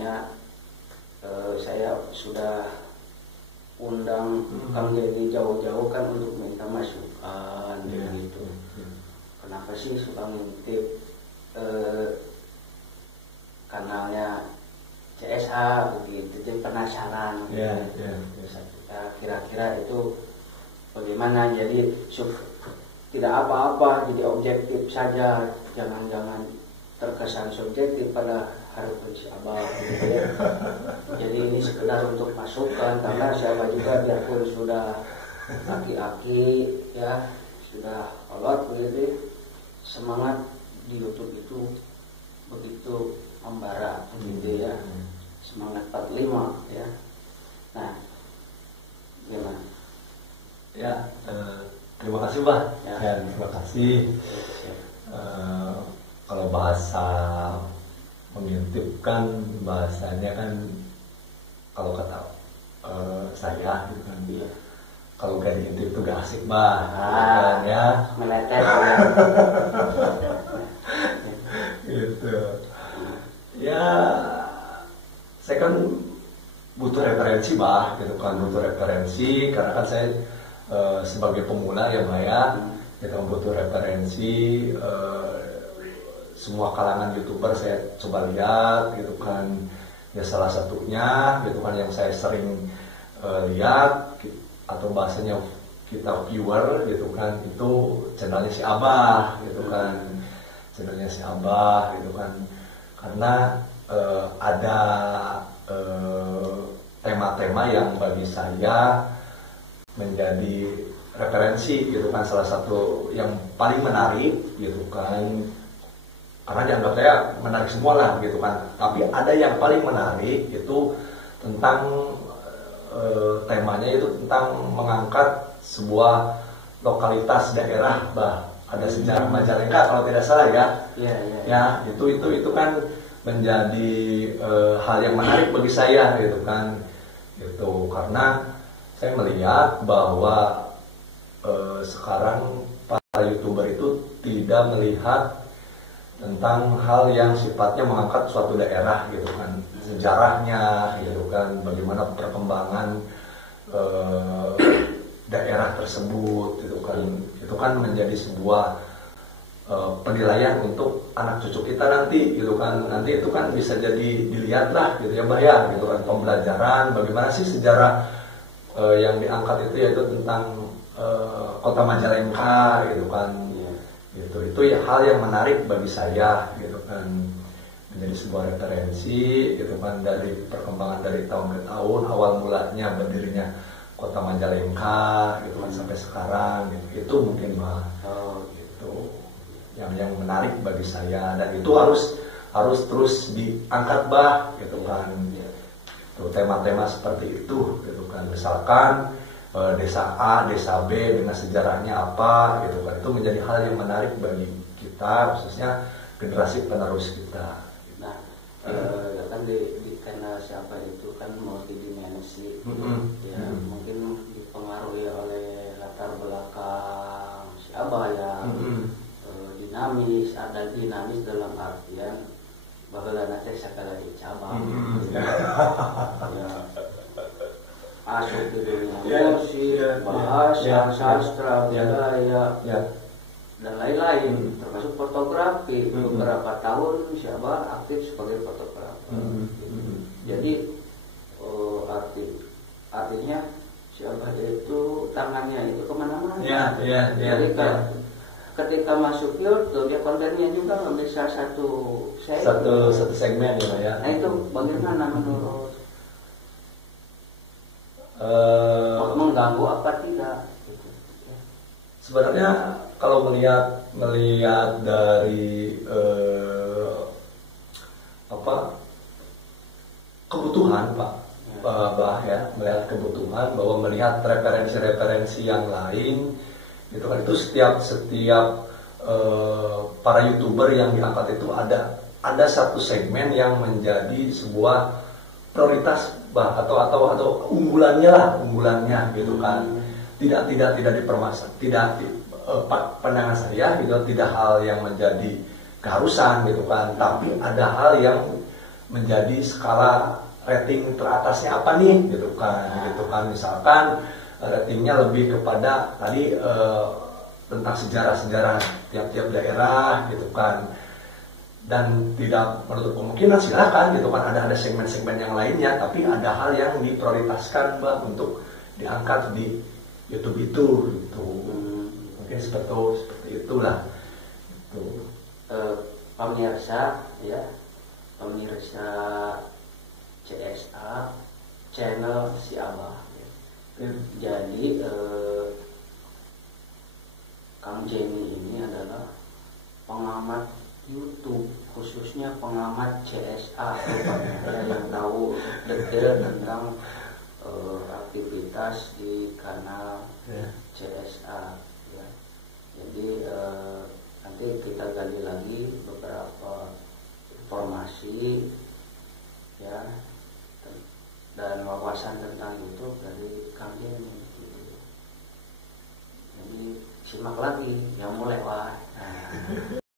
makanya saya sudah undang Kang Deddy jauh-jauh kan untuk minta masukan gitu. Kenapa sih suka ngintip kanalnya CSA begitu, jadi penasaran gitu. Kira-kira itu bagaimana, jadi tidak apa-apa, jadi objektif saja, jangan terkesan subjektif pada harapan si Abah gitu ya. Jadi ini sekedar untuk masukan, karena siapa juga biarpun sudah aki-aki ya, sudah kolot begitu, semangat di YouTube itu begitu membara gitu ya, semangat 45 ya. Nah, gimana? Ya, terima kasih Mbah. Ya. Terima kasih. Kalau bahasa mengintipkan, bahasanya kan kalau kata saya gitu kan, kalau gak diintip itu gak asik Mbah. Kan, ya. Meletet ya. Gitu. Ya, saya kan butuh referensi Mbah, gitu kan, butuh referensi karena kan saya sebagai pemula ya Mbak ya, kita butuh referensi. Semua kalangan YouTuber saya coba lihat gitu kan, ya salah satunya gitu kan yang saya sering lihat atau bahasanya kita viewer gitu kan, itu channelnya si Abah gitu kan, channelnya si Abah gitu kan, karena ada tema-tema yang bagi saya menjadi referensi gitu kan, salah satu yang paling menarik gitu kan, karena dianggap saya menarik semua lah gitu kan, tapi ada yang paling menarik itu tentang temanya itu tentang mengangkat sebuah lokalitas daerah, Bah, ada sejarah Majalengka kalau tidak salah ya. Ya, itu kan menjadi hal yang menarik bagi saya gitu kan, gitu, karena saya melihat bahwa sekarang para YouTuber itu tidak melihat tentang hal yang sifatnya mengangkat suatu daerah gitu kan, sejarahnya gitu kan, bagaimana perkembangan daerah tersebut gitu kan, itu kan menjadi sebuah penilaian untuk anak cucu kita nanti gitu kan, nanti itu kan bisa jadi dilihat lah gitu ya Mbak ya, gitu kan, pembelajaran bagaimana sih sejarah yang diangkat itu, yaitu tentang kota Majalengka gitu kan. Itu ya hal yang menarik bagi saya gitu kan, menjadi sebuah referensi gitu kan, dari perkembangan dari tahun ke tahun, awal mulanya berdirinya kota Majalengka gitu kan sampai sekarang gitu. Itu mungkin Mbak gitu yang menarik bagi saya, dan itu harus terus diangkat Mbak gitu kan, itu tema-tema seperti itu gitu kan, misalkan desa A, desa B dengan sejarahnya apa gitu kan, itu menjadi hal yang menarik bagi kita, khususnya generasi penerus kita. Nah, kan di karena siapa itu kan multidimensi, ya mungkin dipengaruhi oleh latar belakang si Abah yang dinamis, ada dinamis dalam artian bahwa nanti sekali lagi cabang, ya. Masuk di dunia musik, bahasa, sastra, budaya, dan lain-lain, termasuk fotografi. Beberapa tahun siapa aktif sebagai fotografer. Jadi artinya siapa itu tangannya itu kemana-mana. Jadi ketika masuk YouTube, ya kontennya juga ngambil salah satu segmen ya. Nah itu bagaimana menurut? Mengganggu apa tidak? Sebenarnya kalau melihat dari kebutuhan Pak, Bah ya, melihat kebutuhan bahwa melihat referensi yang lain itu kan, itu setiap para YouTuber yang diangkat itu ada satu segmen yang menjadi sebuah prioritas Bah, atau unggulannya gitu kan, tidak dipermasalahkan, tidak pandangan saya gitu, tidak hal yang menjadi keharusan gitu kan, tapi ada hal yang menjadi skala rating teratasnya apa nih gitu kan misalkan ratingnya lebih kepada tadi tentang sejarah-sejarah tiap-tiap daerah gitu kan, dan tidak menutup kemungkinan silakan gitu kan ada segmen-segmen yang lainnya, tapi ada hal yang diprioritaskan Mbak untuk diangkat di YouTube itu gitu. Mungkin seperti itulah gitu. Pemirsa CSA channel si Abah ya. Jadi Kang Jenny ini adalah pengamat YouTube, khususnya pengamat CSA yang tahu detail tentang aktivitas di kanal CSA ya. Jadi nanti kita gali lagi beberapa informasi ya dan wawasan tentang YouTube dari Kang Jenny gitu. Jadi simak lagi yang mulai wah.